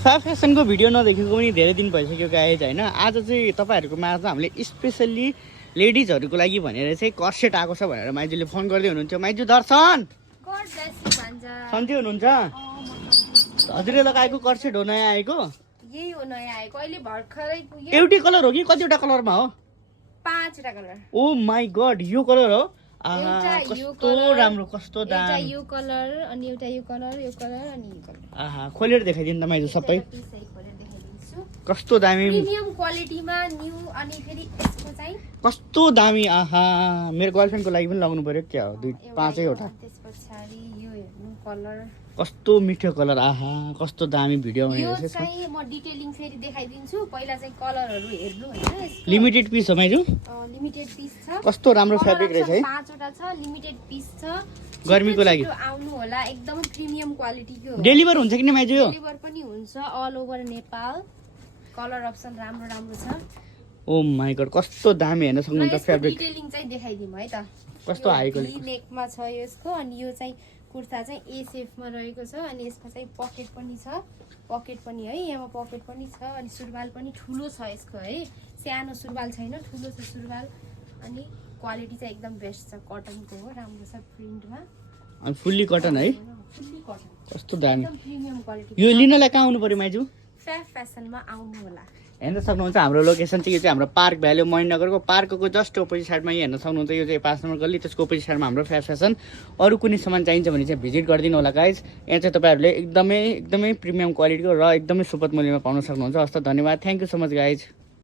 फेसनको भिडियो नदेखेको पनि धेरै दिन भइसक्यो गाइज होइन। आज चाहिँ तपाईँहरूको माझ हामीले स्पेसल्ली लेडिजहरूको लागि भनेर चाहिँ कर्सेट आएको छ भनेर माइजूले फोन गर्दै हुनुहुन्थ्यो। माइजू दर्शन सन्चै हुनुहुन्छ? हजुरले लगाएको कर्सेट हो नयाँ आएको? यही हो नयाँ आएको, अहिले भर्खरै पुग्यो। एउटै कलर हो कि कतिवटा कलरमा हो? 5वटा कलर। ओ माई गड, यो कलर हो? कस्तो राम्रो, कस्तो दाम। एउटा यो कलर अनि एउटा यो कलर, यो कलर अनि यो कलर। खोलेर देखाइदिनु त माइजू सबै। कस्तो दामी प्रिमियम क्वालिटीमा न्यू अनि फेरि यसको चाहिँ कस्तो दामी। मेरो गर्लफ्रेन्डको लागि पनि लगाउनु पर्यो। क्या हो 5-5वटा। त्यसपछि यो हेर्नु कलर कस्तो मिठो कलर। कस्तो दामी भिडियो यो चाहिँ म डिटेलिङ फेरि देखाइदिन्छु। पहिला चाहिँ कलरहरू हेर्नु हैन। लिमिटेड पिस हो माइजू? लिमिटेड पिस छ। कस्तो राम्रो फ्याब्रिक रहेछ है। 5वटा छ, लिमिटेड पिस छ। गर्मीको लागि आउनु होला, एकदम प्रिमियम क्वालिटीको। डेलिभर हुन्छ कि नि माइजू? यो डेलिभर पनि हुन्छ all over Nepal. Colour option राम्रो राम्रो छ। ओ माय गॉड, कस्तो दामी हेर्न सक्नुहुन्छ फ्याब्रिक। डिटेलिङ चाहिँ देखाइदिम है त। कस्तो हाई क्वालिटी नेकमा छ यसको। अनि यो चाहिँ कुर्ता चाहिँ ए शेपमा रहेको छ। अनि यसमा चाहिँ पकेट पनि छ, पकेट पनि है, यहाँ पकेट पनि छ। अनि सुरुवाल पनि ठुलो छ यसको है, सानो सुरुवाल छैन, ठुलो छ सुरुवाल। अनि क्वालिटी चाहिँ एकदम बेस्ट छ, कटनको हो, राम्रो छ प्रिन्टमा। अनि फुल्ली कटन है, फुल्ली कटन, कस्तो दामी। एकदम प्रिमियम क्वालिटी। यो लिनलाई कहाँ आउनु पर्यो माइजू? फ्याब फेसनमा आउनु होला। हेर्न सक्नुहुन्छ हाम्रो लोकेसन चाहिँ यो चाहिँ हाम्रो पार्क भ्याल्यु मणिनगरको पार्कको जस्ट अपोजिट साइडमा हेर्न सक्नुहुन्छ। यो चाहिँ 5 नम्बर गल्ली, त्यसको अपोजिट साइडमा हाम्रो फ्याब फेसन। अरू कुनै सामान चाहिन्छ भने चाहिँ भिजिट गरिदिनु होला गाइज। यहाँ चाहिँ तपाईँहरूले एकदमै प्रिमियम क्वालिटीको र एकदमै सुपथ मूल्यमा पाउन सक्नुहुन्छ। हस् त, धन्यवाद, thank you so much guys.